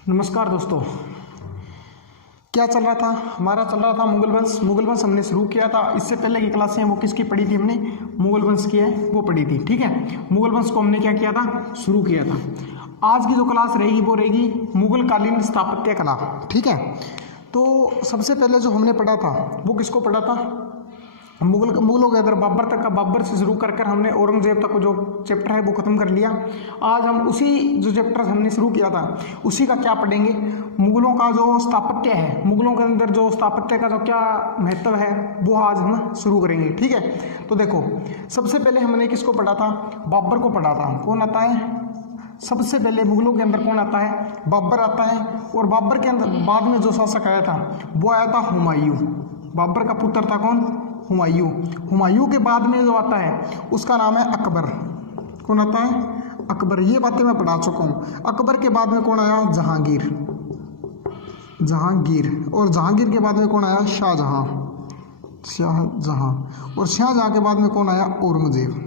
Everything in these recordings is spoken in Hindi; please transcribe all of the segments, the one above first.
नमस्कार दोस्तों। क्या चल रहा था? हमारा चल रहा था मुगल वंश। मुगल वंश हमने शुरू किया था। इससे पहले की क्लासें वो किसकी पढ़ी थी? हमने मुगल वंश की है वो पढ़ी थी। ठीक है, मुगल वंश को हमने क्या किया था? शुरू किया था। आज की जो क्लास रहेगी वो रहेगी मुगल कालीन स्थापत्य कला। ठीक है, तो सबसे पहले जो हमने पढ़ा था वो किसको पढ़ा था? मुगलों के अंदर बाबर तक का, बाबर से शुरू कर हमने औरंगजेब तक जो चैप्टर है वो खत्म कर लिया। आज हम उसी जो चैप्टर हमने शुरू किया था उसी का क्या पढ़ेंगे? मुगलों का जो स्थापत्य है, मुगलों के अंदर जो स्थापत्य का जो क्या महत्व है वो आज हम शुरू करेंगे। ठीक है, तो देखो सबसे पहले हमने किसको पढ़ा था? बाबर को पढ़ा था। कौन आता है सबसे पहले? मुगलों के अंदर कौन आता है? बाबर आता है। और बाबर के अंदर बाद में जो शासक आया था वो आया था हुमायूं। बाबर का पुत्र था कौन? हुमायूं। हुमायूं के बाद में जो आता है उसका नाम है अकबर। कौन आता है? अकबर। ये बातें मैं पढ़ा चुका हूँ। अकबर के बाद में कौन आया? जहांगीर। जहांगीर। और जहांगीर के बाद में कौन आया? शाहजहां। शाहजहां। और शाहजहां के बाद में कौन आया? औरंगजेब।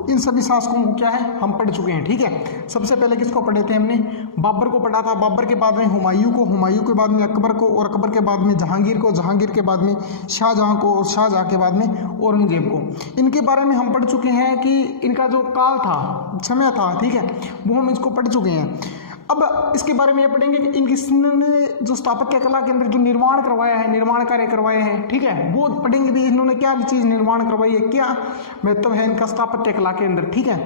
इन सभी शासकों को क्या है हम पढ़ चुके हैं। ठीक है, सबसे पहले किसको पढ़े थे हमने? बाबर को पढ़ा था। बाबर के बाद में हुमायूं को, हुमायूं के बाद में अकबर को, और अकबर के बाद में जहांगीर को, जहांगीर के बाद में शाहजहां को, और शाहजहां के बाद में औरंगजेब को। इनके बारे में हम पढ़ चुके हैं कि इनका जो काल था, समय था, ठीक है, वो हम इसको पढ़ चुके हैं। अब इसके बारे में ये पढ़ेंगे कि इन्होंने जो स्थापत्य कला के अंदर जो निर्माण करवाया है, निर्माण कार्य करवाए हैं, ठीक है, वो पढ़ेंगे भी। इन्होंने क्या चीज़ निर्माण करवाई है, क्या महत्व है इनका स्थापत्य कला के अंदर। ठीक है,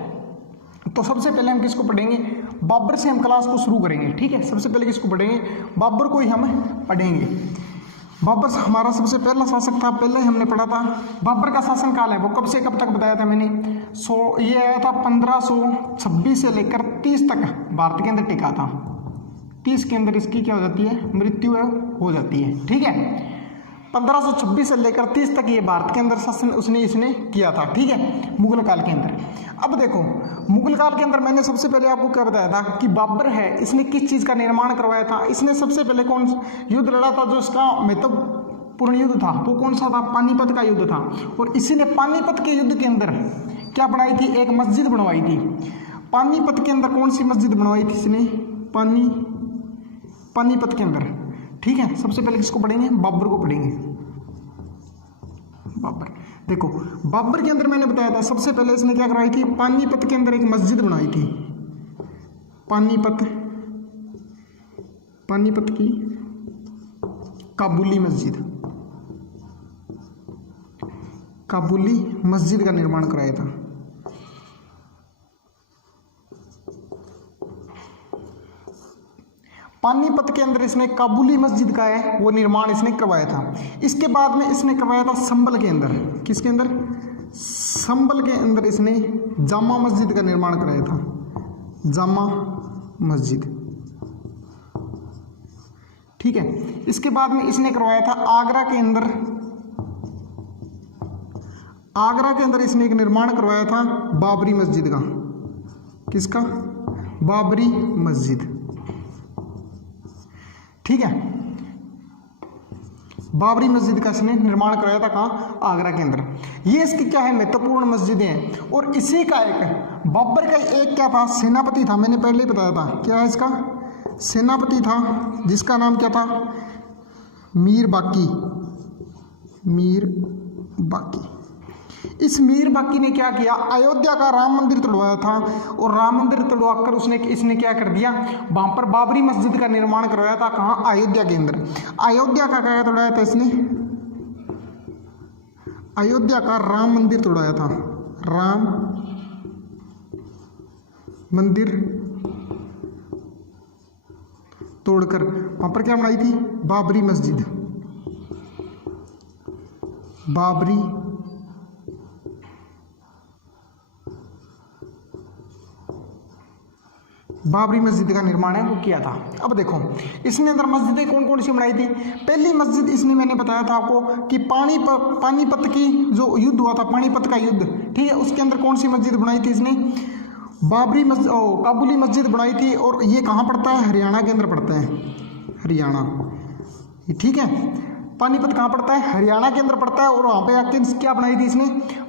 तो सबसे पहले हम किसको पढ़ेंगे? बाबर से हम क्लास को शुरू करेंगे। ठीक है, सबसे पहले किसको पढ़ेंगे? बाबर को ही हम पढ़ेंगे। बाबर हमारा सबसे पहला शासक था। पहले हमने पढ़ा था बाबर का शासन काल है वो कब से कब तक बताया था मैंने? ये आया था 1526 से लेकर 30 तक भारत के अंदर टिका था। 30 के अंदर इसकी क्या हो जाती है? मृत्यु हो जाती है। ठीक है, 1526 से लेकर 30 तक ये भारत के अंदर शासन इसने किया था। ठीक है, मुगल काल के अंदर। अब देखो मुगल काल के अंदर मैंने सबसे पहले आपको क्या बताया था कि बाबर है, इसने किस चीज़ का निर्माण करवाया था? इसने सबसे पहले कौन युद्ध लड़ा था जो इसका महत्वपूर्ण युद्ध था? वो कौन सा था? पानीपत का युद्ध था। और इसी ने पानीपत के युद्ध के अंदर क्या बनाई थी? एक मस्जिद बनवाई थी। पानीपत के अंदर कौन सी मस्जिद बनवाई थी इसने? पानीपत के अंदर। ठीक है, सबसे पहले किसको पढ़ेंगे? बाबर को पढ़ेंगे। बाबर। देखो बाबर के अंदर मैंने बताया था सबसे पहले इसने क्या करवाई थी? पानीपत के अंदर एक मस्जिद बनाई थी। पानीपत की काबुली मस्जिद। काबुली मस्जिद का निर्माण कराया था। पानीपत के अंदर इसने काबुली मस्जिद का है वो निर्माण इसने करवाया था। इसके बाद में इसने करवाया था संभल के अंदर। किसके अंदर? संभल के अंदर इसने जामा मस्जिद का निर्माण कराया था। जामा मस्जिद। ठीक है, इसके बाद में इसने करवाया था आगरा के अंदर। आगरा के अंदर इसने एक निर्माण करवाया था बाबरी मस्जिद का। किसका? बाबरी मस्जिद। ठीक है, बाबरी मस्जिद का इसने निर्माण कराया था। कहाँ? आगरा के अंदर। ये इसकी क्या है? महत्वपूर्ण मस्जिदें हैं। और इसी का एक बाबर का एक क्या था? सेनापति था। मैंने पहले ही बताया था क्या है इसका? सेनापति था जिसका नाम क्या था? मीर बाकी। मीर बाकी। इस मीर बाकी ने क्या किया? अयोध्या का राम मंदिर तोड़वाया था। और राम मंदिर तोड़वाकर इसने क्या कर दिया? वहां पर बाबरी मस्जिद का निर्माण करवाया था। कहाँ? अयोध्या के अंदर। अयोध्या का क्या तोड़ाया था इसने? अयोध्या का राम मंदिर तोड़ाया था। राम मंदिर तोड़कर वहां पर क्या बनाई थी? बाबरी मस्जिद। बाबरी मस्जिद का निर्माण है वो किया था। अब देखो इसने अंदर मस्जिदें कौन कौन सी बनाई थी? पहली मस्जिद इसने मैंने बताया था आपको कि पानीपत की जो युद्ध हुआ था, पानीपत का युद्ध, ठीक है, उसके अंदर कौन सी मस्जिद बनाई थी इसने? बाबरी मस्जिद, काबुली मस्जिद बनाई थी। और ये कहाँ पड़ता है? हरियाणा के अंदर पड़ता है। हरियाणा। ठीक है, पानीपत कहाँ पड़ता है? हरियाणा के अंदर पड़ता है। और वहाँ पे आके क्या बनाई थी इसने?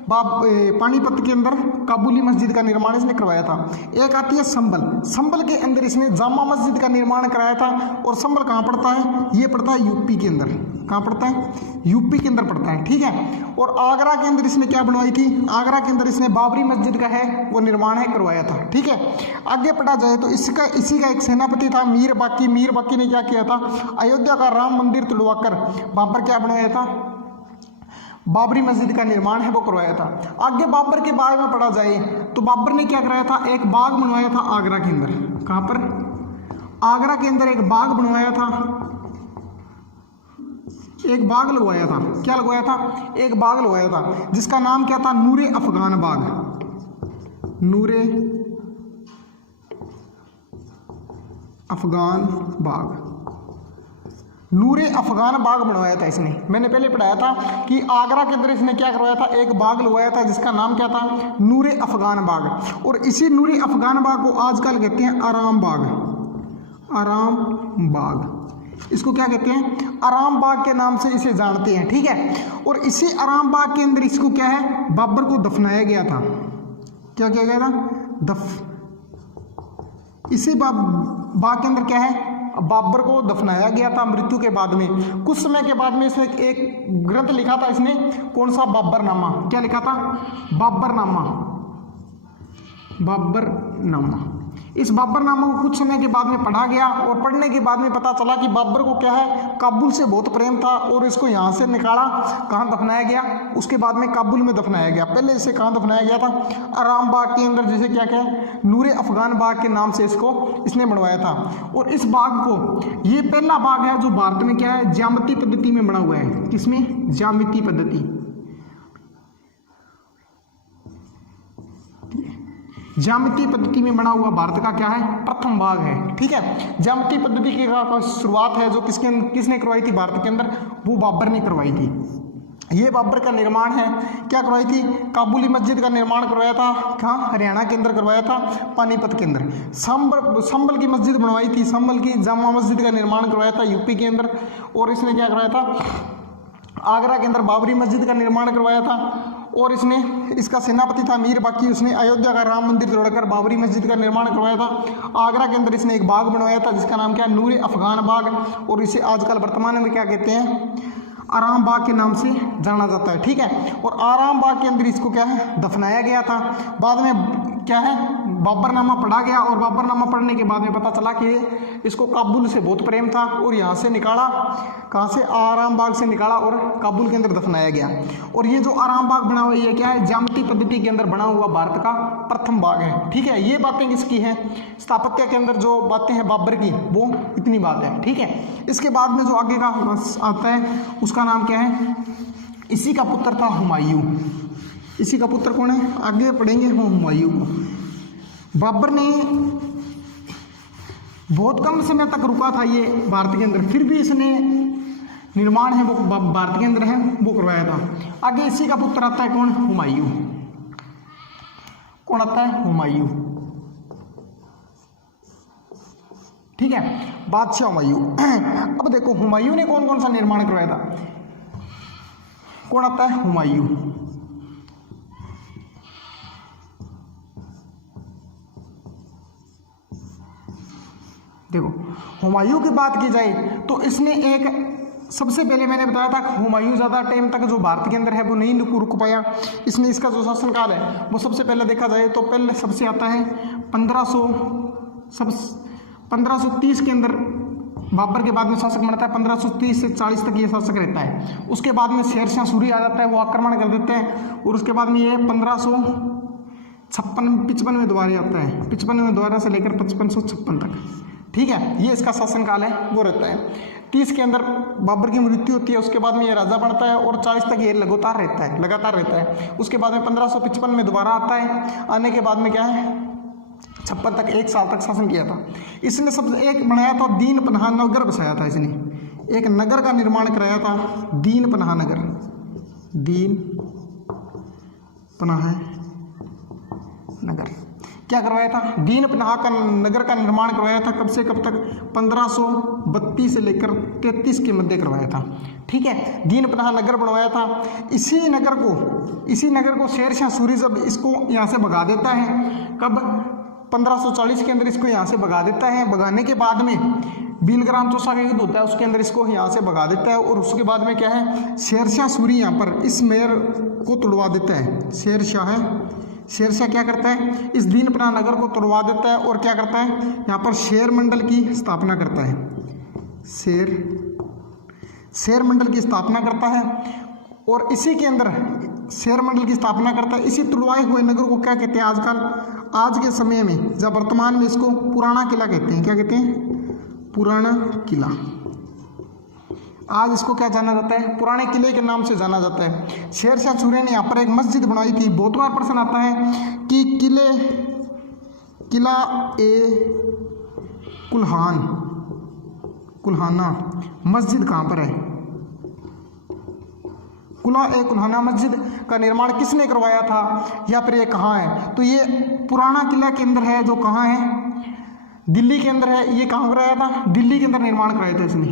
पानीपत के अंदर काबुली मस्जिद का निर्माण इसने करवाया था। एक आती है संभल, संभल के अंदर इसने जामा मस्जिद का निर्माण कराया था। और संभल कहाँ पड़ता है? ये पड़ता है यूपी के अंदर। कहाँ पड़ता है? यूपी के अंदर पड़ता है, ठीक है। और आगरा के अंदर इसने क्या बनवाई थी? आगरा के अंदर इसने बाबरी मस्जिद का है वो निर्माण है करवाया था, ठीक है। आगे पढ़ा जाए तो इसी का एक सेनापति था मीर बाकी। मीर बाकी ने क्या किया था? अयोध्या का राम मंदिर तुड़वाकर वहां पर क्या बनवाया था? बाबरी मस्जिद का निर्माण है वो करवाया था। आगे बाबर के बारे में पढ़ा जाए तो बाबर ने क्या कराया था? एक बाग बनवाया था आगरा के अंदर। कहां पर? आगरा के अंदर एक बाग बनवाया था, एक बाग लगवाया था। क्या लगवाया था? एक बाग लगवाया था जिसका नाम क्या था? नूरे अफगान बाग। नूरे अफगान बाग, नूरे अफगान बाग बनवाया था इसने। मैंने पहले पढ़ाया था कि आगरा के अंदर इसने क्या करवाया था? एक बाग लगवाया था जिसका नाम क्या था? नूरे अफगान बाग। और इसी नूरे अफगान बाग को आजकल कहते हैं आराम बाग। आराम बाग, इसको क्या कहते हैं? आराम बाग के नाम से इसे जानते हैं, ठीक है। और इसी आराम बाग के अंदर इसको क्या है? बाबर को दफनाया गया था। क्या किया गया था? इसी बाग के अंदर क्या है? बाबर को दफनाया गया था मृत्यु के बाद में। कुछ समय के बाद में इसने एक ग्रंथ लिखा था इसने, कौन सा? बाबरनामा। क्या लिखा था? बाबरनामा। बाबरनामा। इस बाबरनामा को कुछ समय के बाद में पढ़ा गया और पढ़ने के बाद में पता चला कि बाबर को क्या है? काबुल से बहुत प्रेम था और इसको यहाँ से निकाला, कहाँ दफनाया गया? उसके बाद में काबुल में दफनाया गया। पहले इसे कहाँ दफनाया गया था? आराम बाग के अंदर, जैसे क्या क्या नूरे अफगान बाग के नाम से इसने बनवाया था। और इस बाग को, ये पहला बाग है जो भारत में क्या है? ज्यामिति पद्धति में बना हुआ है। किसमें? ज्यामिति पद्धति। ज्यामिति पद्धति में बना हुआ भारत का क्या है? प्रथम बाग है, ठीक है। ज्यामिति पद्धति की शुरुआत है जो किसने करवाई थी भारत के अंदर? वो बाबर ने करवाई थी। ये बाबर का निर्माण है, क्या करवाई थी? काबुली मस्जिद का निर्माण करवाया था। कहाँ? हरियाणा के अंदर करवाया था, पानीपत के अंदर। संभल की मस्जिद बनवाई थी, संभल की जामा मस्जिद का निर्माण करवाया था यूपी के अंदर। और इसने क्या करवाया था? आगरा के अंदर बाबरी मस्जिद का निर्माण करवाया था। और इसका सेनापति था मीर बाकी। उसने अयोध्या का राम मंदिर तोड़कर बाबरी मस्जिद का निर्माण करवाया था। आगरा के अंदर इसने एक बाग बनवाया था जिसका नाम क्या है? नूरे अफगान बाग। और इसे आजकल वर्तमान में क्या कहते हैं? आराम बाग के नाम से जाना जाता है, ठीक है। और आराम बाग के अंदर इसको क्या है? दफनाया गया था। बाद में क्या है? बाबरनामा पढ़ा गया और बाबरनामा पढ़ने के बाद में पता चला कि इसको काबुल से बहुत प्रेम था और यहाँ से निकाला, कहाँ से? आराम बाग से निकाला और काबुल के अंदर दफनाया गया। और ये जो आराम बाग बना हुआ है ये क्या है? ज्यामिति पद्धति के अंदर बना हुआ भारत का प्रथम बाग है, ठीक है। ये बातें किसकी हैं? स्थापत्य के अंदर जो बातें हैं बाबर की, वो इतनी बात है, ठीक है। इसके बाद में जो आगे का आता है उसका नाम क्या है? इसी का पुत्र था हुमायूं। इसी का पुत्र कौन है? आगे पढ़ेंगे हम हुमायूं को। बाबर ने बहुत कम समय तक रुका था ये भारत के अंदर, फिर भी इसने निर्माण है वो भारत के अंदर है वो करवाया था। आगे इसी का पुत्र आता है कौन? हुमायूं। कौन आता है? हुमायूं, ठीक है, बादशाह हुमायूं। अब देखो हुमायूं ने कौन कौन सा निर्माण करवाया था? कौन आता है? हुमायूं। देखो हुमायूं की बात की जाए तो इसने एक, सबसे पहले मैंने बताया था हुमायूं ज़्यादा टाइम तक जो भारत के अंदर है वो नहीं रुक पाया। इसने इसका जो शासनकाल है वो सबसे पहले देखा जाए तो पहले सबसे आता है 1530 के अंदर बाबर के बाद में शासक बनता है। 1530 से 40 तक ये शासक रहता है। उसके बाद में शेरशाह सूरी आ जाता है, वो आक्रमण कर देते हैं। और उसके बाद में ये 1555 में दोबारा आता है, 55 में दोबारा से लेकर 5556 तक, ठीक है। ये इसका शासनकाल है वो रहता है। 30 के अंदर बाबर की मृत्यु होती है, उसके बाद में ये राजा बनता है और 40 तक ये लगातार रहता है। उसके बाद में 1555 में दोबारा आता है। आने के बाद में क्या है 56 तक 1 साल तक शासन किया था। इसने सब एक बनाया था दीन पनाह नगर बसाया था। इसने एक नगर का निर्माण कराया था, दीन पनाह नगर, दीन पनाह नगर। क्या करवाया था, दीन पनाह का नगर का निर्माण करवाया था। कब से कब तक, 1532 से लेकर 33 के मध्य करवाया था। ठीक है, दीन पनाह नगर बनवाया था। इसी नगर को शेर शाह सूरी जब इसको यहाँ से भगा देता है, कब, 1540 के अंदर इसको यहाँ से भगा देता है। भगाने के बाद में भीलग्राम चौसा का युद्ध होता है, उसके अंदर इसको यहाँ से भगा देता है। और उसके बाद में क्या है, शेर शाह सूरी यहाँ पर इस मेयर को तुड़वा देता है। शेर शाह क्या करता है, इस दीन पनाह नगर को तुड़वा देता है और क्या करता है, यहाँ पर शेर मंडल की स्थापना करता है। शेर मंडल की स्थापना करता है। और इसी के अंदर शेर मंडल की स्थापना करता है। इसी तुड़वाए हुए नगर को क्या कहते हैं आज के समय में, जब वर्तमान में इसको पुराना किला कहते हैं। क्या कहते हैं, पुराना किला। आज इसको क्या जाना जाता है, पुराने किले के नाम से जाना जाता है। शेर शाह सूरी ने यहाँ पर एक मस्जिद बनवाई थी। बहुत बार प्रश्न आता है कि किला ए कुल्हाना मस्जिद कहाँ पर है। किला ए कुल्हाना मस्जिद का निर्माण किसने करवाया था, या फिर ये कहाँ है, तो ये पुराना किला के अंदर है, जो कहाँ है, दिल्ली के अंदर है। ये कहाँ कराया था, दिल्ली के अंदर निर्माण कराया था इसने।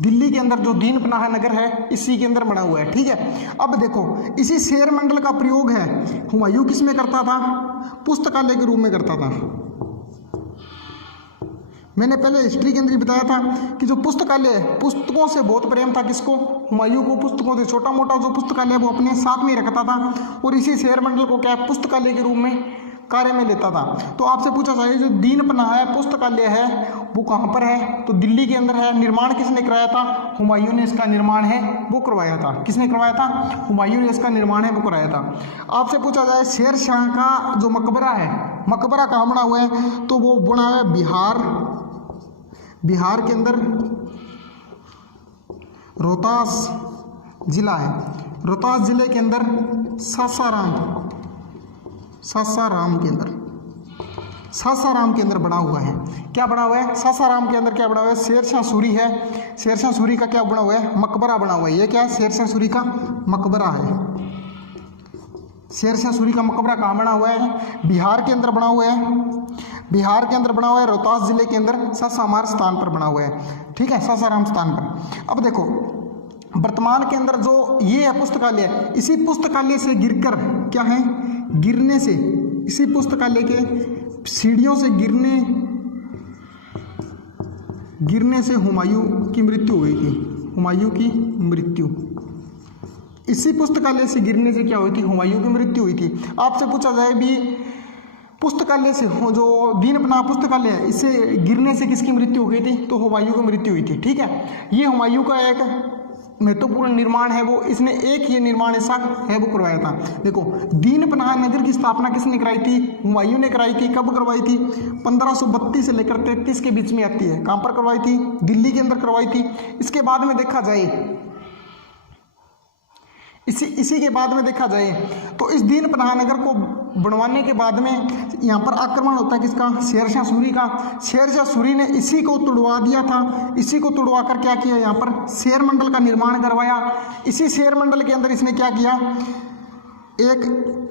दिल्ली के अंदर जो दीन पनाह नगर है, इसी के अंदर बना हुआ है। ठीक है, अब देखो, इसी शेर मंडल का प्रयोग है हुमायूं किस में करता था, पुस्तकालय के रूप में करता था। मैंने पहले हिस्ट्री के अंदर ही बताया था कि जो पुस्तकालय है, पुस्तकों से बहुत प्रेम था किसको, हुमायूं को। पुस्तकों से छोटा मोटा जो पुस्तकालय है वो अपने साथ में रखता था, और इसी शेर मंडल को क्या पुस्तकालय के रूप में कार्य में लेता था। तो आपसे पूछा जाए जो दीन पनाह है पुस्तकालय है वो कहाँ पर है, तो दिल्ली के अंदर है। निर्माण किसने कराया था, हुमायूं ने इसका निर्माण है वो करवाया था। किसने करवाया था, हुमायूं ने इसका निर्माण है वो कराया था। आपसे पूछा जाए शेर शाह का जो मकबरा है, मकबरा कहाँ बना हुआ है, तो वो बना हुआ है बिहार के अंदर, रोहतास जिला है। रोहतास जिले के अंदर सासाराम के अंदर बना हुआ है। क्या बना हुआ है, सासाराम के अंदर क्या बना हुआ है, शेर शाह सूरी है। शेर शाह सूरी का क्या बना हुआ है, मकबरा बना हुआ है। ये क्या है, शेर शाह सूरी का मकबरा है। शेर शाह सूरी का मकबरा कहाँ बना हुआ है, बिहार के अंदर बना हुआ है। बिहार के अंदर बना हुआ है, रोहतास जिले के अंदर सासाराम स्थान पर बना हुआ है। ठीक है, सासाराम स्थान पर। अब देखो, वर्तमान के अंदर जो ये है पुस्तकालय, इसी पुस्तकालय से गिरकर क्या है, गिरने से, इसी पुस्तकालय के सीढ़ियों से गिरने से हुमायूं की मृत्यु हुई थी। हुमायूं की मृत्यु, इसी पुस्तकालय से गिरने से क्या हुई थी, हुमायूं की मृत्यु हुई थी। आपसे पूछा जाए भी पुस्तकालय से, जो दीन पनाह पुस्तकालय है, इससे गिरने से किसकी मृत्यु हो गई थी, तो हुमायूं की मृत्यु हुई थी। ठीक है, ये हुमायूं का एक महत्वपूर्ण निर्माण है। वो इसने एक ही निर्माण ऐसा है वो करवाया था। देखो, दीन पनाह नगर की स्थापना किसने कराई थी, हुमायूं ने कराई थी। कब करवाई थी, 1532 से लेकर 33 के बीच में आती है। कहाँ पर करवाई थी, दिल्ली के अंदर करवाई थी। इसके बाद में देखा जाए, इसी के बाद में देखा जाए तो इस दीन पनाह नगर को बनवाने के बाद में यहाँ पर आक्रमण होता है किसका, शेर शाह सूरी का। शेर शाह सूरी ने इसी को तुड़वा दिया था। इसी को तुड़वा कर क्या किया, यहाँ पर शेर मंडल का निर्माण करवाया। इसी शेर मंडल के अंदर इसने क्या किया, एक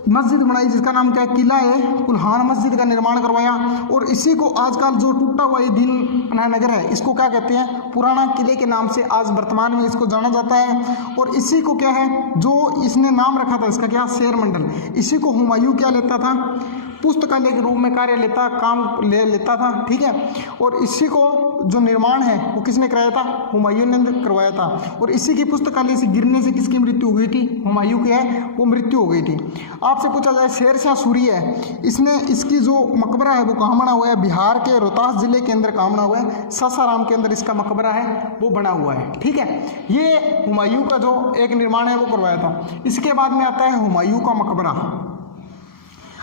मस्जिद बनाई जिसका नाम क्या है, किला है कुल्हान मस्जिद का निर्माण करवाया। और इसी को आजकल जो टूटा हुआ ये दीन पनाह नगर है, इसको क्या कहते हैं, पुराना किले के नाम से आज वर्तमान में इसको जाना जाता है। और इसी को क्या है, जो इसने नाम रखा था इसका क्या, शेर मंडल। इसी को हुमायूं क्या लेता था, पुस्तकालय के रूप में कार्य लेता था। ठीक है, और इसी को जो निर्माण है वो किसने कराया था, हुमायूं ने करवाया था। और इसी की पुस्तकालय से गिरने से किसकी मृत्यु हो गई थी, हुमायूं की है वो मृत्यु हो गई थी। आपसे पूछा जाए शेर शाह सूरी है, इसने इसकी जो मकबरा है वो कहाँ बना हुआ है, बिहार के रोहतास जिले के अंदर कहाँ बना हुआ है, सासाराम के अंदर इसका मकबरा है वो बना हुआ है। ठीक है, ये हुमायूं का जो एक निर्माण है वो करवाया था। इसके बाद में आता है हुमायूं का मकबरा।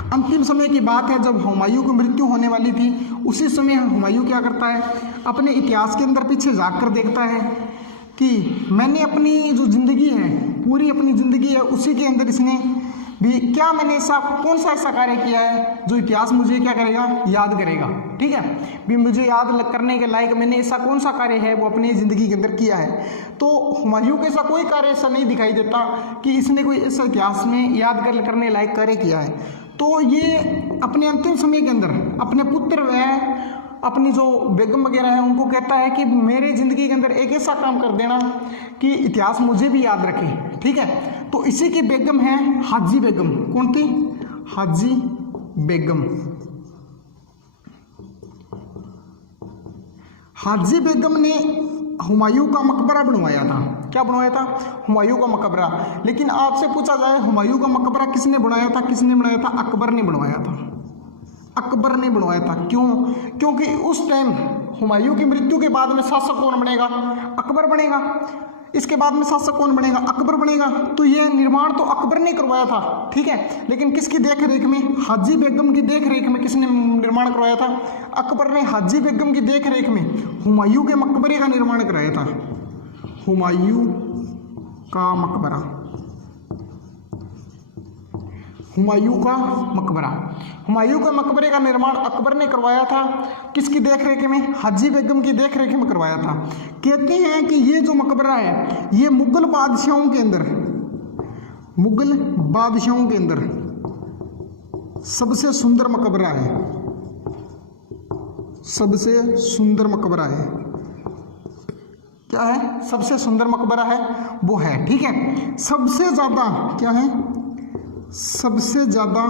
अंतिम समय की बात है, जब हुमायूं की मृत्यु होने वाली थी, उसी समय हुमायूं क्या करता है, अपने इतिहास के अंदर पीछे जाकर देखता है कि मैंने अपनी जो ज़िंदगी है, पूरी अपनी ज़िंदगी है, उसी के अंदर इसने भी क्या मैंने ऐसा कौन सा ऐसा कार्य किया है जो इतिहास मुझे क्या करेगा, याद करेगा। ठीक है, भी मुझे याद करने के लायक मैंने ऐसा कौन सा कार्य है वो अपनी ज़िंदगी के अंदर किया है। तो हुमायूं के ऐसा कोई कार्य ऐसा नहीं दिखाई देता कि इसने कोई ऐसा इतिहास में याद करने लायक कार्य किया है। तो ये अपने अंतिम समय के अंदर अपने पुत्र व अपनी जो बेगम वगैरह है उनको कहता है कि मेरे ज़िंदगी के अंदर एक ऐसा काम कर देना कि इतिहास मुझे भी याद रखे, ठीक है। तो इसी की बेगम है हाजी बेगम। कौन थी? हाजी बेगम। हाजी बेगम ने हुमायूं का मकबरा बनवाया था। क्या बनवाया था? हुमायूं का मकबरा। लेकिन आपसे पूछा जाए हुमायूं का मकबरा किसने बनाया था? किसने बनाया था? अकबर ने बनवाया था। अकबर ने बनवाया था। क्यों? क्योंकि उस टाइम हुमायूं की मृत्यु के बाद में शासक कौन बनेगा? अकबर बनेगा। इसके बाद में शासक कौन बनेगा? अकबर बनेगा। तो ये निर्माण तो अकबर ने करवाया था, ठीक है। लेकिन किसकी देख रेख में? हाजी बेगम की देख रेख में किसने निर्माण करवाया था? अकबर ने हाजी बेगम की देख रेख में हुमायूं के मकबरे का निर्माण कराया था। हुमायूं का मकबरा, हुमायूं का मकबरा। हुमायूं के मकबरे का निर्माण अकबर ने करवाया था। किसकी देखरेख में? हाजी बेगम की देखरेख में करवाया था। कहते हैं कि ये जो मकबरा है ये मुगल बादशाहों के अंदर, मुगल बादशाहों के अंदर सबसे सुंदर मकबरा है। सबसे सुंदर मकबरा है। क्या है? सबसे सुंदर मकबरा है वो है, ठीक है। सबसे ज्यादा क्या है? सबसे ज्यादा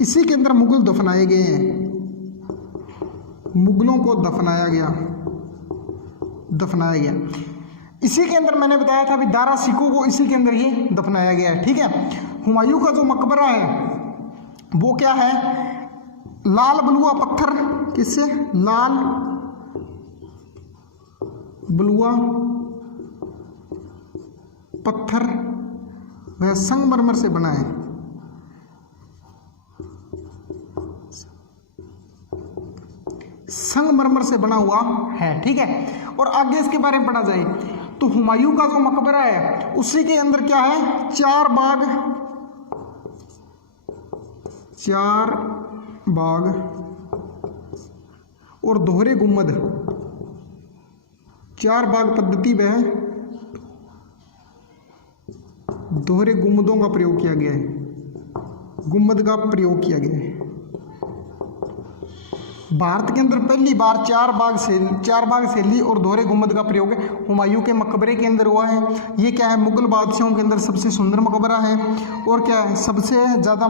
इसी के अंदर मुगल दफनाए गए हैं। मुगलों को दफनाया गया, दफनाया गया। इसी के अंदर मैंने बताया था अभी दारा सिकों को इसी के अंदर ही दफनाया गया है, ठीक है। हुमायूं का जो मकबरा है वो क्या है? लाल बलुआ पत्थर। किससे? लाल बलुआ पत्थर वह संगमरमर से बना है। संगमरमर से बना हुआ है, ठीक है। और आगे इसके बारे में पढ़ा जाए तो हुमायूं का जो मकबरा है उसी के अंदर क्या है? चार बाग और दोहरे गुम्बद। चार बाग पद्धति वह दोहरे गुम्बदों का प्रयोग किया गया है। गुम्बद का प्रयोग किया गया है। भारत के अंदर पहली बार चार बाग शैली और दोहरे गुम्बद का प्रयोग हुमायूं के मकबरे के अंदर हुआ है। ये क्या है? मुगल बादशाहों के अंदर सबसे सुंदर मकबरा है। और क्या है? सबसे ज़्यादा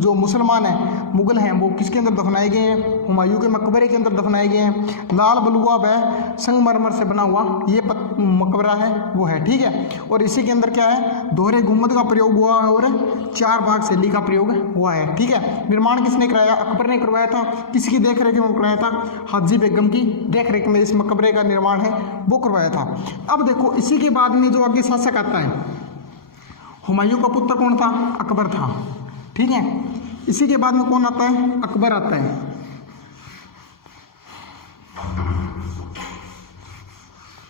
जो मुसलमान हैं, मुगल हैं, वो किसके अंदर दफनाए गए हैं? हुमायूं के मकबरे के अंदर दफनाए गए हैं। लाल बलुआ व संगमरमर से बना हुआ ये मकबरा है वो है, ठीक है। और इसी के अंदर क्या है? दोहरे गुम्बद का प्रयोग हुआ है और चार बाग शैली का प्रयोग हुआ है, ठीक है। निर्माण किसने कराया? अकबर ने करवाया था। किसकी देखरेख में करवाया था? हाजी बेगम की देखरेख में इस मकबरे का निर्माण है वो करवाया था। अब देखो इसी के बाद में जो आगे शासक आता है, हुमायूं का पुत्र कौन था? अकबर था, ठीक है। इसी के बाद में कौन आता है? अकबर आता है।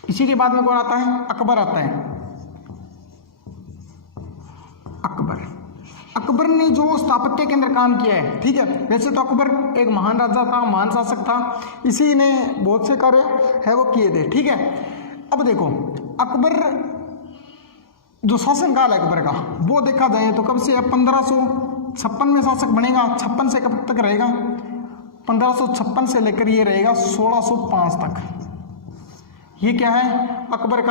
इसी के बाद में कौन आता है? अकबर आता है। अकबर ने जो स्थापत्य के अंदर काम किया है, ठीक है। वैसे तो अकबर एक महान राजा था, महान शासक था, इसी ने बहुत से कार्य है वो किए थे, ठीक है। अब देखो अकबर जो शासनकाल है अकबर का वो देखा जाए तो कब से? 1556 में शासक बनेगा। 56 से कब तक रहेगा? 1556 से लेकर ये रहेगा 1605 तक। ये क्या है? अकबर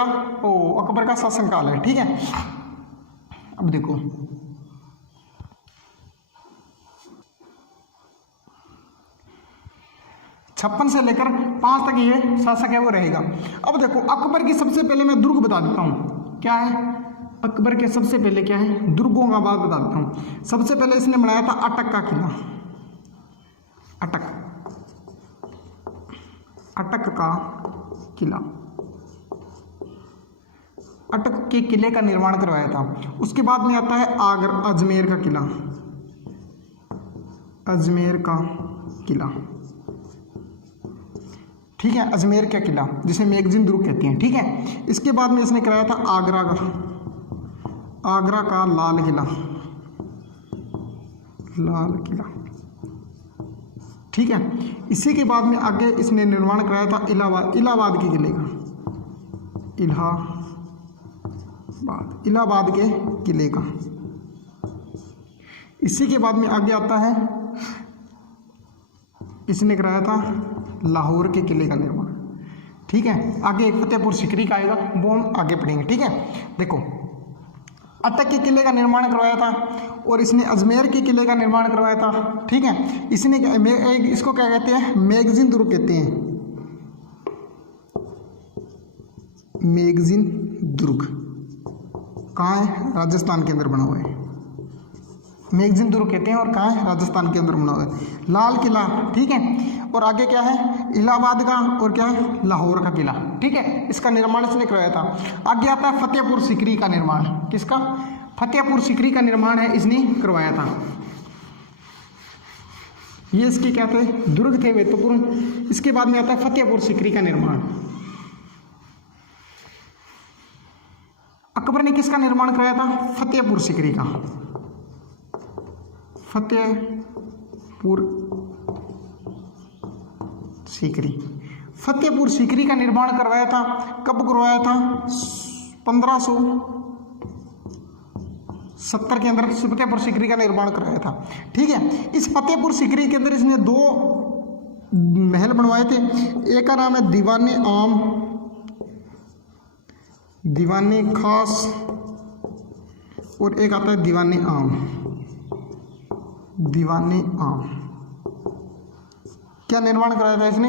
का शासनकाल है, ठीक है। अब देखो 56 से लेकर 5 तक ये शासक है वो रहेगा। अब देखो अकबर की सबसे पहले मैं दुर्ग बता देता हूँ। क्या है? अकबर के सबसे पहले क्या है? दुर्गों का बात बता देता हूँ। सबसे पहले इसने बनाया था अटक का किला। अटक का किला, अटक के किले का निर्माण करवाया था। उसके बाद में आता है अजमेर का किला। अजमेर का किला, ठीक है। अजमेर का किला जिसे मेगजिन दुर्ग कहते हैं, ठीक है। इसके बाद में इसने कराया था आगरा का लाल किला, ठीक है। इसी के बाद में आगे इसने निर्माण कराया था इलाहाबाद के किले का। इलाहाबाद के किले का। इसी के बाद में आगे आता है, इसने कराया था लाहौर के किले का निर्माण। ठीक है, आगे एक फतेहपुर सीकरी का आएगा, वो हम आगे पढ़ेंगे। ठीक है, देखो अटक के किले का निर्माण करवाया था और इसने अजमेर के किले का निर्माण करवाया था। ठीक है, इसने इसको क्या कहते हैं, मैगजीन दुर्ग कहते हैं। मैगजीन दुर्ग कहाँ है, राजस्थान के अंदर बना हुआ है। मैगजीन दुर्ग कहते हैं और कहाँ है, राजस्थान के अंदर बना हुआ है। लाल किला, ठीक है, और आगे क्या है, इलाहाबाद का, और क्या है, लाहौर का किला। ठीक है, इसका निर्माण इसने करवाया था। आगे आता है फतेहपुर सीकरी का निर्माण। किसका, फतेहपुर सीकरी का निर्माण है इसने करवाया था। ये इसके क्या थे, दुर्ग थे महत्वपूर्ण। इसके बाद में आता है फतेहपुर सीकरी का निर्माण। अकबर ने किसका निर्माण कराया था, फतेहपुर सीकरी का। फतेहपुर सीकरी, फतेहपुर सीकरी का निर्माण करवाया था। कब करवाया था, 1570 के अंदर फतेहपुर सीकरी का निर्माण करवाया था। ठीक है, इस फतेहपुर सीकरी के अंदर इसने 2 महल बनवाए थे। एक का नाम है दीवाने आम, दीवाने खास, और एक आता है दीवाने आम। दीवाने आम क्या निर्माण कराया था इसने,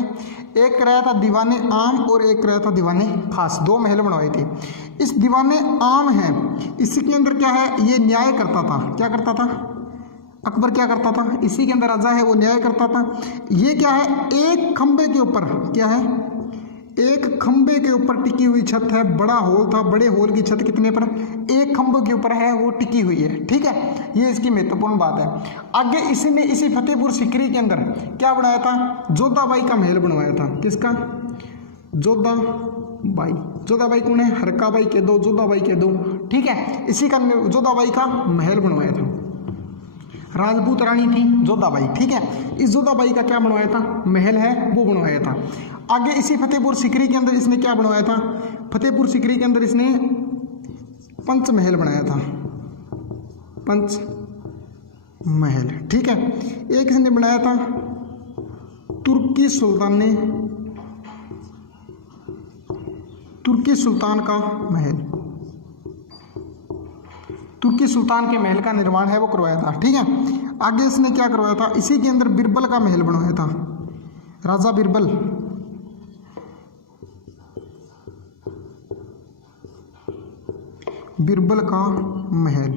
एक कराया था दीवाने आम और एक कराया था दीवाने खास। 2 महल बनवाए थे। इस दीवाने आम है, इसके अंदर क्या है, ये न्याय करता था। क्या करता था, अकबर क्या करता था, इसी के अंदर राजा है वो न्याय करता था। ये क्या है, एक खंबे के ऊपर, क्या है, एक खंबे के ऊपर टिकी हुई छत है। बड़ा हॉल था, बड़े हॉल की छत कितने पर, एक खंबे के ऊपर है, वो टिकी हुई है। ठीक है, ये इसकी महत्वपूर्ण बात है। आगे इसने इसी फतेहपुर सीकरी के अंदर क्या बनाया था, जोधाबाई का महल बनवाया था। किसका, जोधाबाई। जोधाबाई कौन है, हरकाबाई के दो, जोधाबाई के दो। ठीक है, इसी का जोधाबाई का महल बनवाया था। राजपूत रानी थी जोधाबाई। ठीक है, इस जोधाबाई का क्या बनवाया था, महल है वो बनवाया था। आगे इसी फतेहपुर सीकरी के अंदर इसने क्या बनवाया था, फतेहपुर सीकरी के अंदर इसने पंचमहल बनाया था। पंचमहल, ठीक है। एक इसने बनाया था तुर्की सुल्तान ने, तुर्की सुल्तान का महल, तुर्की सुल्तान के महल का निर्माण है वो करवाया था। ठीक है, आगे इसने क्या करवाया था, इसी के अंदर बिरबल का महल बनवाया था। राजा बिरबल, बिरबल का महल।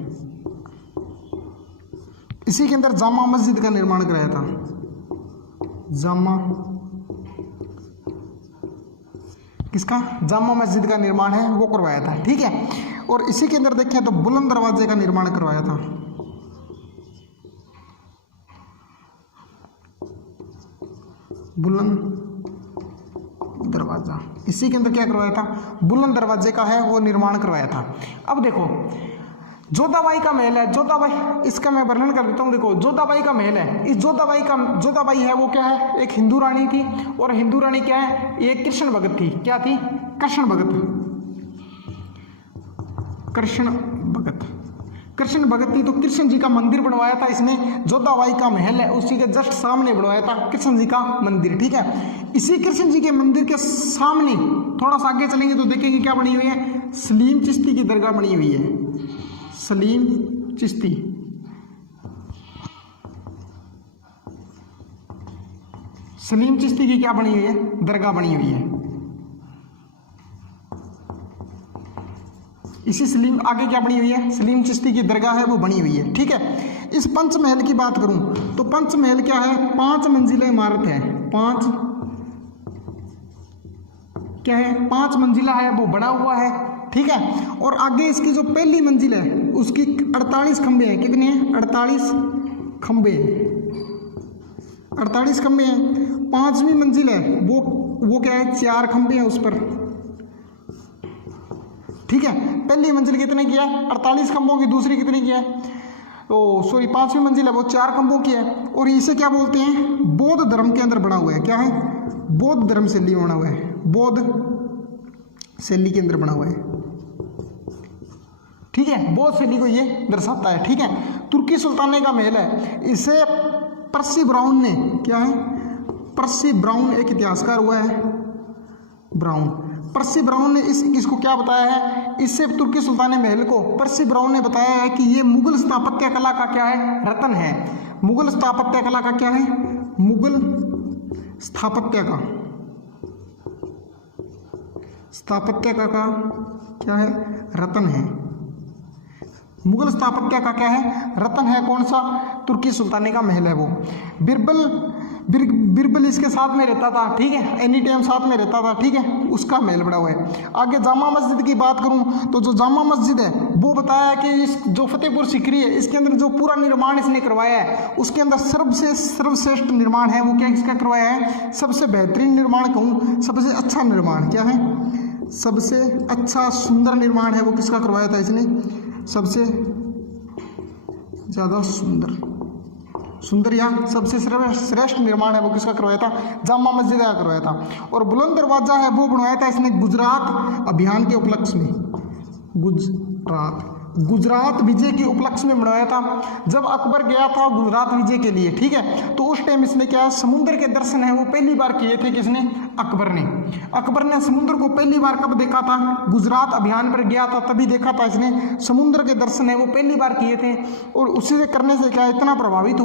इसी के अंदर जामा मस्जिद का निर्माण कराया था। जामा, किसका, जामा मस्जिद का निर्माण है वो करवाया था। ठीक है, और इसी के अंदर देखें तो बुलंद दरवाजे का निर्माण करवाया था। बुलंद दरवाजा, इसी के अंदर क्या करवाया था, बुलंद दरवाजे का है वो निर्माण करवाया था। अब देखो जोधाबाई का महल है, जोधाबाई, इसका मैं वर्णन कर देता हूँ। देखो जोधाबाई का महल है, इस जोधाबाई है वो क्या है, एक हिंदू रानी थी, और हिंदू रानी क्या है, ये कृष्ण भगत थी। क्या थी, कृष्ण भगत, कृष्ण भगत, कृष्ण भगत थी। तो कृष्ण जी का मंदिर बनवाया था इसने। जोधाबाई का महल है उसी के जस्ट सामने बनवाया था कृष्ण जी का मंदिर। ठीक है, इसी कृष्ण जी के मंदिर के सामने थोड़ा सा आगे चलेंगे तो देखेंगे क्या बनी हुई है, सलीम चिश्ती की दरगाह बनी हुई है। सलीम चिश्ती, सलीम चिश्ती की क्या बनी हुई है, दरगाह बनी हुई है। इसी सलीम, आगे क्या बनी हुई है, सलीम चिश्ती की दरगाह है वो बनी हुई है। ठीक है, इस पंचमहल की बात करूं तो पंचमहल क्या है, 5 मंजिला इमारत है। 5 क्या है, 5 मंजिला है वो बना हुआ है। ठीक है, और आगे इसकी जो पहली मंजिल है उसकी 48 खंबे हैं। कितने हैं, 48 खंबे, 48 खंबे हैं। 5वीं मंजिल है वो क्या है, 4 खंबे हैं उस पर। ठीक है, पहली मंजिल कितने की है, 48 खंभों की, दूसरी कितनी की है, ओ सॉरी 5वीं मंजिल है वो 4 खंभों की है। और इसे क्या बोलते हैं, बौद्ध धर्म के अंदर बना हुआ है। क्या है, बौद्ध धर्म शैली में बना हुआ है, बौद्ध शैली के अंदर बना हुआ है। ठीक है, बौद्ध शैली को ये दर्शाता है। ठीक है, तुर्की सुल्ताने का महल है, इसे पर्सी ब्राउन ने, क्या है, पर्सी ब्राउन एक इतिहासकार हुआ है, ब्राउन, पर्सी ब्राउन ने इसको क्या बताया है, इससे तुर्की सुल्ताने महल को पर्सी ब्राउन ने बताया है कि ये मुगल स्थापत्य कला का क्या है, रत्न है। मुगल स्थापत्य कला का क्या है, मुगल स्थापत्य का क्या है, रत्न है। मुगल स्थापत्य का क्या है, रत्न है। कौन सा, तुर्की सुल्ताने का महल है वो। बिरबल इसके साथ में रहता था, ठीक है, एनी टाइम साथ में रहता था, ठीक है, उसका महल बड़ा हुआ है। आगे जामा मस्जिद की बात करूं तो जो जामा मस्जिद है वो बताया है कि इस जो फतेहपुर सीकरी है इसके अंदर जो पूरा निर्माण इसने करवाया है उसके अंदर सर्वश्रेष्ठ निर्माण है वो क्या इसका करवाया है, सबसे बेहतरीन निर्माण कहूँ, सबसे अच्छा निर्माण क्या है, सबसे अच्छा सुंदर निर्माण है वो किसका करवाया था इसने, सबसे ज़्यादा सुंदर या सबसे श्रेष्ठ निर्माण है वो किसका करवाया था, जामा मस्जिद का करवाया था। और बुलंद दरवाजा है वो बनवाया था इसने गुजरात अभियान के उपलक्ष्य में, गुजरात विजय के उपलक्ष्य में बनवाया था। जब अकबर गया था गुजरात विजय के लिए, ठीक है, तो उस टाइम इसने क्या है, समुद्र के दर्शन है वो पहली बार किए थे किसने, अकबर ने समुद्र को पहली बार कब देखा था, गुजरात अभियान पर गया था तभी देखा था इसने, समुद्र के दर्शन है वो पहली बार किए थे। और उसी से करने से क्या इतना प्रभावित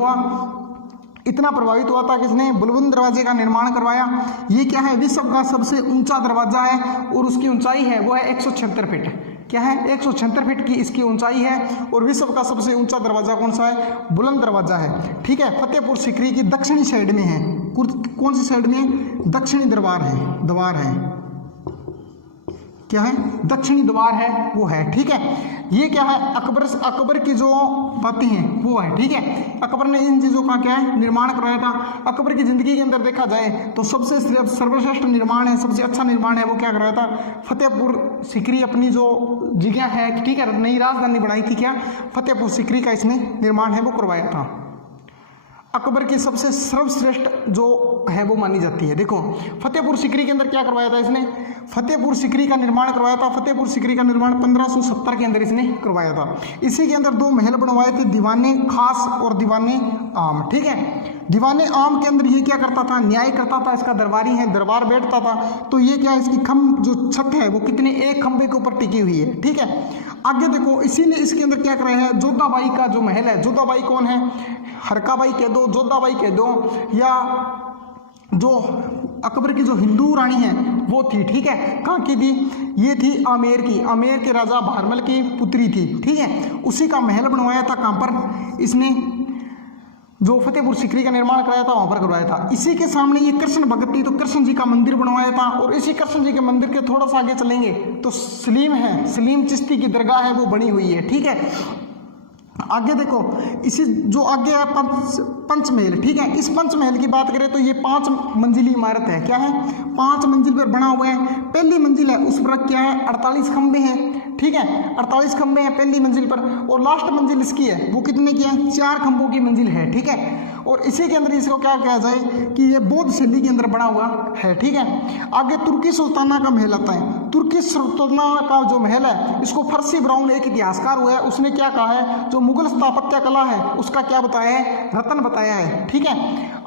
हुआ था किसने, बुलंद दरवाजे का निर्माण करवाया। ये क्या है, विश्व का सबसे ऊंचा दरवाजा है और उसकी ऊंचाई है वो है 176 फीट, क्या है, 176 फीट की इसकी ऊंचाई है। और विश्व का सबसे ऊंचा दरवाजा कौन सा है, बुलंद दरवाजा है। ठीक है, फतेहपुर सीकरी की दक्षिणी साइड में है, कौन सी साइड में, दक्षिणी द्वार है, क्या है, दक्षिणी द्वार है वो है। ठीक है, ये क्या है, अकबर की जो बातें हैं वो है। ठीक है, अकबर ने इन चीज़ों का क्या है, निर्माण करवाया था। अकबर की जिंदगी के अंदर देखा जाए तो सबसे सर्वश्रेष्ठ निर्माण है, सबसे अच्छा निर्माण है वो क्या करवाया था, फतेहपुर सीकरी अपनी जो जगह है, ठीक है, नई राजधानी बनाई थी क्या, फतेहपुर सीकरी का इसने निर्माण है वो करवाया था। अकबर की सबसे सर्वश्रेष्ठ जो है वो मानी जाती है। देखो फतेहपुर सीकरी के अंदर क्या करवाया था इसने, फतेहपुर सीकरी का निर्माण करवाया था। फतेहपुर सीकरी का निर्माण 1570 के अंदर इसने करवाया था। इसी के अंदर दो महल बनवाए थे, दीवाने खास और दीवाने आम। ठीक है, दीवाने आम के अंदर ये क्या करता था, न्याय करता था, इसका दरबारी है, दरबार बैठता था। तो ये क्या है, इसकी खम्भ जो छत है वो कितने, एक खंभे के ऊपर टिकी हुई है। ठीक है, आगे देखो इसी ने इसके अंदर क्या कराया है, जोधाबाई का जो महल है, जोधाबाई कौन है, हरकाबाई कह दो, जोधाबाई कह दो, या जो अकबर की जो हिंदू रानी है वो थी। ठीक है, कहाँ की थी, ये थी आमेर की, आमेर के राजा भारमल की पुत्री थी। ठीक है, उसी का महल बनवाया था, कहाँ पर, इसने जो फतेहपुर सीकरी का निर्माण कराया था वहां पर करवाया था। इसी के सामने ये कृष्ण भगत थी तो कृष्ण जी का मंदिर बनवाया था। और इसी कृष्ण जी के मंदिर के थोड़ा सा आगे चलेंगे तो सलीम है, सलीम चिश्ती की दरगाह है वो बनी हुई है। ठीक है, आगे देखो इसी जो आगे है पंचमहल। ठीक है, इस पंचमहल की बात करें तो ये 5 मंजिली इमारत है। क्या है, 5 मंजिल पर बना हुआ है। पहली मंजिल है उस पर क्या है, 48 खंबे हैं। ठीक है, 48 खंबे हैं पहली मंजिल पर। और लास्ट मंजिल इसकी है वो कितने की है, 4 खंभों की मंजिल है। ठीक है, और इसी के अंदर इसको क्या कहा जाए कि ये बौद्ध शैली के अंदर बना हुआ है। ठीक है, आगे तुर्की सुल्ताना का महल आता है। तुर्की सुल्ताना का जो महल है इसको फर्सी ब्राउन एक इतिहासकार हुआ है, उसने क्या कहा है, जो मुगल स्थापत्य कला है उसका क्या बताया है, रत्न बताया है। ठीक है,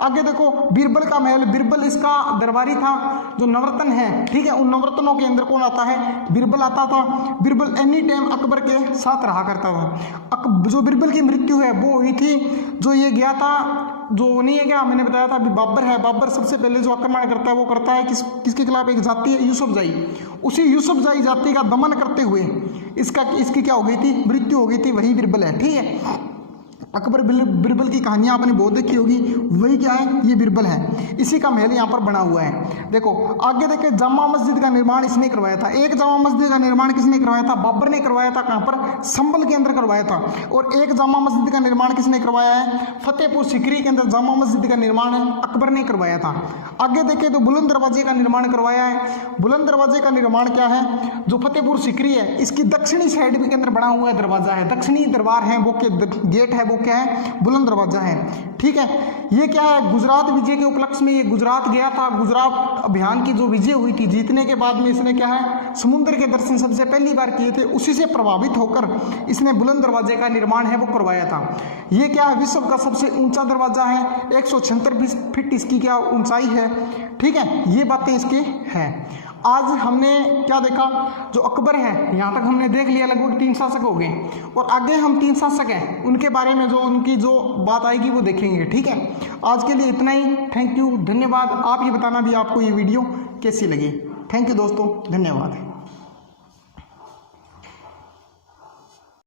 आगे देखो बीरबल का महल, बीरबल इसका दरबारी था। जो नवरत्न है, ठीक है, उन नवरत्नों के अंदर कौन आता है, बीरबल आता था। बीरबल एनी टाइम अकबर के साथ रहा करता था। जो बीरबल की मृत्यु है वो हुई थी, जो ये गया था, जो नहीं है क्या, मैंने बताया था अभी बाबर है। बाबर सबसे पहले जो आक्रमण करता है वो करता है किसके खिलाफ, एक जाति है यूसुफजाई। उसी यूसुफजाई जाति का दमन करते हुए इसकी क्या हो गई थी, मृत्यु हो गई थी, वही बीरबल है। ठीक है, अकबर बीरबल की कहानियां आपने बहुत देखी होगी, वही क्या है, ये बीरबल है। इसी का महल यहाँ पर बना हुआ है। देखो आगे देखे, जामा मस्जिद का निर्माण इसने करवाया था। एक जामा मस्जिद का निर्माण किसने करवाया था, बाबर ने करवाया था। कहाँ पर, संभल के अंदर करवाया था। और एक जामा मस्जिद का निर्माण किसने करवाया है, फतेहपुर सीकरी के अंदर जामा मस्जिद का निर्माण अकबर ने करवाया था। आगे देखे तो बुलंद दरवाजे का निर्माण करवाया है। बुलंद दरवाजे का निर्माण क्या है, जो फतेहपुर सीकरी है इसकी दक्षिणी साइड के अंदर बना हुआ दरवाजा है, दक्षिणी दरबार है वो के गेट है वो क्या है, बुलंद दरवाजा है। ठीक है, ये क्या है, गुजरात विजय के उपलक्ष्य में ये गुजरात गया था। गुजरात अभियान की जो विजय हुई थी, जीतने के बाद में इसने क्या है, समुद्र के दर्शन सबसे पहली बार किए थे। उसी से प्रभावित होकर इसने बुलंद दरवाजे का निर्माण है वो करवाया था। ये क्या है, विश्व का सबसे ऊंचा दरवाजा है, 176 फीट इसकी क्या ऊंचाई है। ठीक है, ये बातें इसके हैं। आज हमने क्या देखा, जो अकबर है यहाँ तक हमने देख लिया, लगभग 3 शासक हो गए, और आगे हम 3 शासक हैं उनके बारे में जो उनकी जो बात आएगी वो देखेंगे। ठीक है, आज के लिए इतना ही। थैंक यू, धन्यवाद। आप ये बताना भी आपको ये वीडियो कैसी लगी। थैंक यू दोस्तों, धन्यवाद।